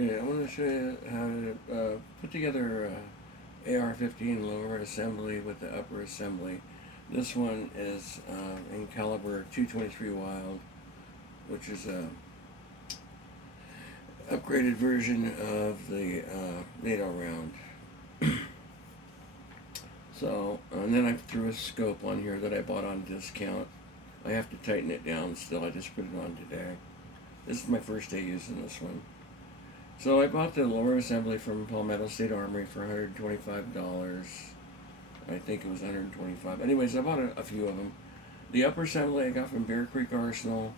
Okay, I want to show you how to put together AR-15 lower assembly with the upper assembly. This one is in caliber 223 Wild, which is a upgraded version of the NATO round. So, and then I threw a scope on here that I bought on discount. I have to tighten it down still. I just put it on today. This is my first day using this one. So I bought the lower assembly from Palmetto State Armory for $125. I think it was $125. Anyways, I bought a few of them. The upper assembly I got from Bear Creek Arsenal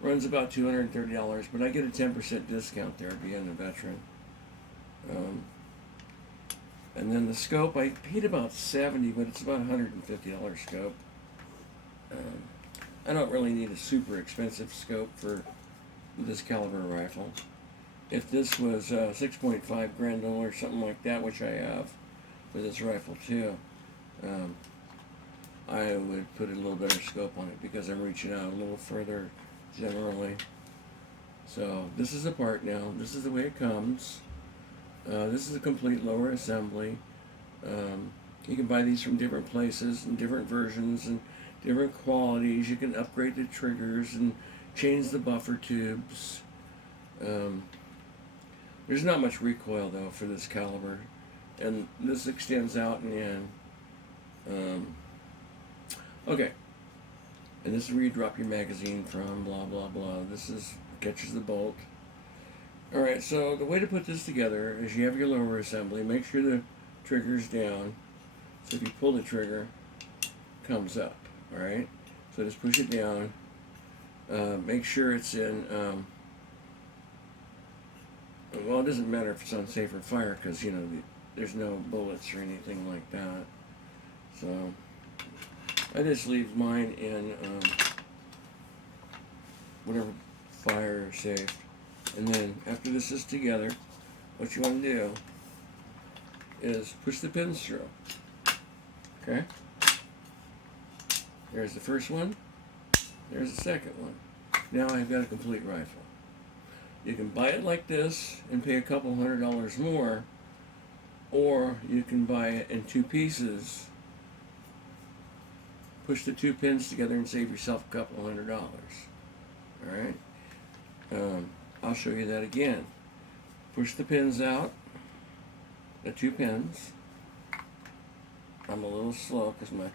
runs about $230, but I get a 10% discount there being a veteran. And then the scope, I paid about $70, but it's about a $150 scope. I don't really need a super expensive scope for this caliber rifle. If this was 6.5 Grendel or something like that, which I have for this rifle too, I would put a little better scope on it because I'm reaching out a little further generally. So this is the part now. This is the way it comes. This is a complete lower assembly. You can buy these from different places and different versions and different qualities. You can upgrade the triggers and change the buffer tubes. There's not much recoil though for this caliber, and this extends out and in. Okay, and this is where you drop your magazine from. Blah blah blah. This is catches the bolt. All right, so the way to put this together is you have your lower assembly. Make sure the trigger's down. So if you pull the trigger, it comes up. All right. So just push it down. Make sure it's in. Well, it doesn't matter if it's on safer fire because there's no bullets or anything like that. So I just leave mine in whatever fire safe. And then after this is together, what you want to do is push the pins through. Okay? There's the first one. There's the second one. Now I've got a complete rifle. You can buy it like this and pay a couple $100 more, or you can buy it in two pieces, push the two pins together and save yourself a couple $100. Alright? I'll show you that again. Push the pins out, the two pins. I'm a little slow because my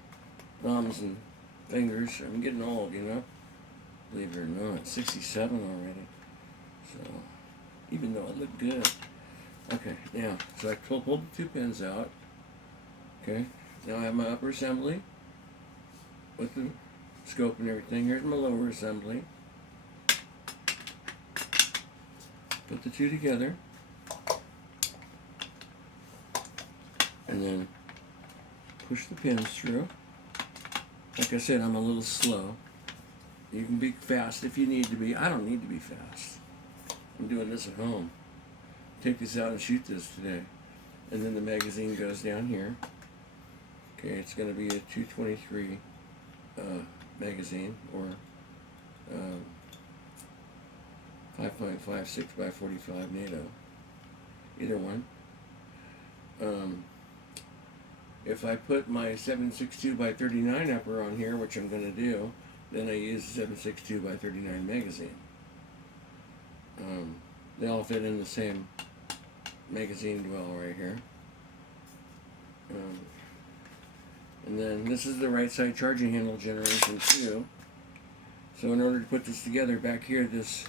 thumbs and fingers, I'm getting old, believe it or not, 67 already. So, even though I look good. Okay, now, so I pulled the two pins out. Okay, now I have my upper assembly with the scope and everything. Here's my lower assembly. Put the two together. And then push the pins through. Like I said, I'm a little slow. You can be fast if you need to be. I don't need to be fast. I'm doing this at home. Take this out and shoot this today. And then the magazine goes down here. Okay, it's going to be a 223 magazine, or 5.56 by 45 NATO. Either one. If I put my 7.62 by 39 upper on here, which I'm going to do, then I use the 7.62 by 39 magazine. They all fit in the same magazine dwell right here. And then this is the right side charging handle generation 2. So in order to put this together, back here, this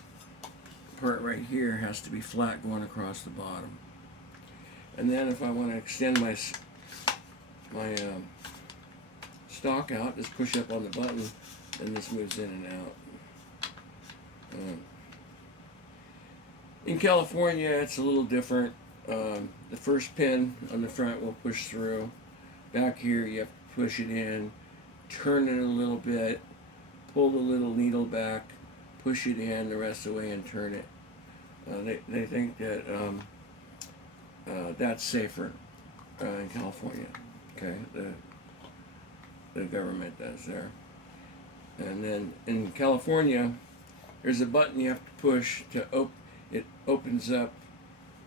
part right here has to be flat going across the bottom. And then if I want to extend my stock out, just push up on the button, and this moves in and out. In California, it's a little different. The first pin on the front will push through. Back here, you have to push it in, turn it a little bit, pull the little needle back, push it in the rest of the way, and turn it. They think that that's safer in California. Okay, the government does there. And then in California, there's a button you have to push to it opens up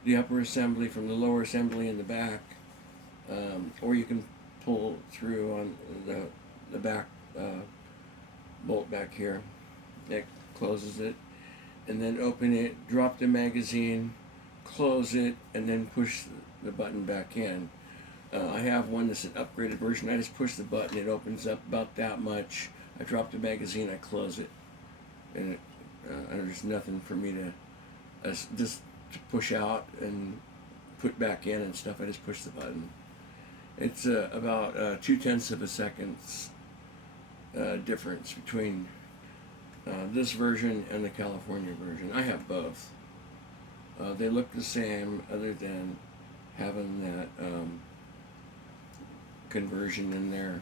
the upper assembly from the lower assembly in the back, or you can pull through on the back bolt back here. That closes it, and then open it, drop the magazine, close it, and then push the button back in. I have one that's an upgraded version. I just push the button, it opens up about that much. I drop the magazine, I close it, and there's nothing for me to just to push out and put back in and stuff. I just push the button. It's about 0.2 of a second difference between this version and the California version. I have both. They look the same, other than having that conversion in there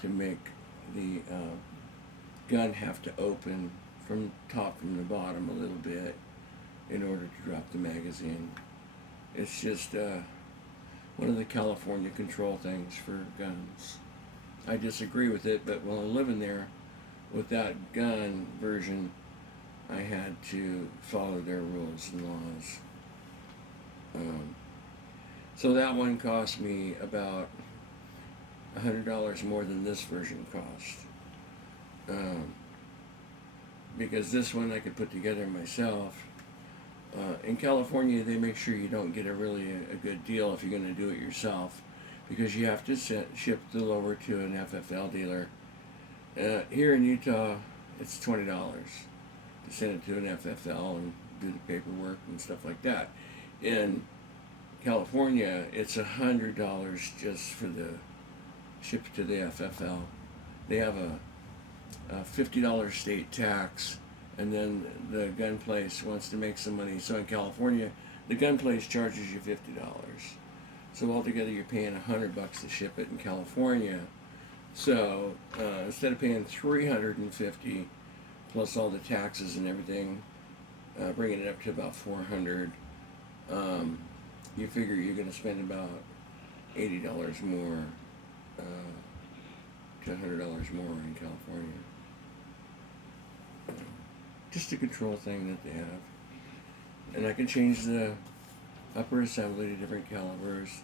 to make the gun have to open from top from the bottom a little bit in order to drop the magazine. It's just one of the California control things for guns. I disagree with it, but while I'm living there with that gun version, I had to follow their rules and laws. So that one cost me about $100 more than this version cost. Because this one I could put together myself. In California, they make sure you don't get a good deal if you're going to do it yourself, because you have to ship the lower to an FFL dealer. Here in Utah, it's $20 to send it to an FFL and do the paperwork and stuff like that. In California, it's $100 just for the ship to the FFL. They have a $50 state tax, and then the gun place wants to make some money. So in California, the gun place charges you $50. So altogether, you're paying $100 to ship it in California. So instead of paying $350 plus all the taxes and everything, bringing it up to about $400, you figure you're going to spend about $80 more to $100 more in California. Just a control thing that they have. And I can change the upper assembly to different calibers.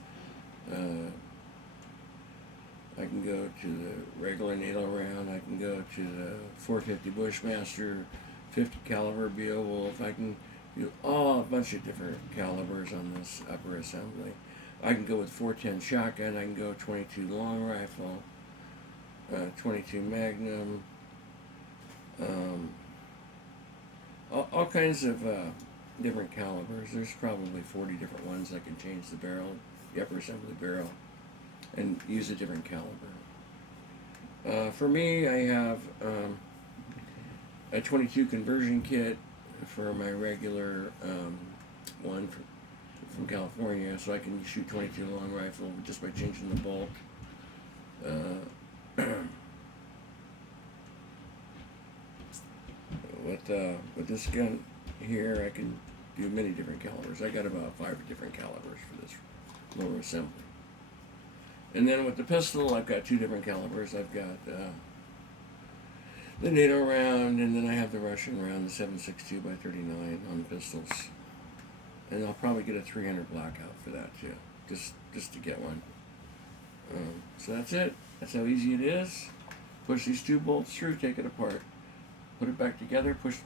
I can go to the regular NATO round. I can go to the 450 Bushmaster, 50 caliber Beowulf. I can do a bunch of different calibers on this upper assembly. I can go with 410 shotgun. I can go 22 long rifle, 22 Magnum. All kinds of different calibers. There's probably 40 different ones. I can change the barrel, the upper assembly barrel, and use a different caliber. For me, I have a 22 conversion kit for my regular one from California, so I can shoot 22 long rifle just by changing the bolt. With this gun here, I can do many different calibers. I got about 5 different calibers for this lower assembly. And then with the pistol, I've got 2 different calibers. I've got the NATO round, and then I have the Russian round, the 7.62 by 39 on the pistols. And I'll probably get a 300 blackout for that too, just to get one. So that's it. That's how easy it is. Push these 2 bolts through, take it apart, put it back together, push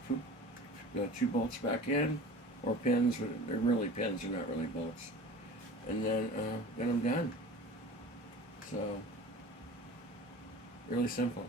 the 2 bolts back in, or pins. They're really pins, they're not really bolts. And then I'm done. So, really simple.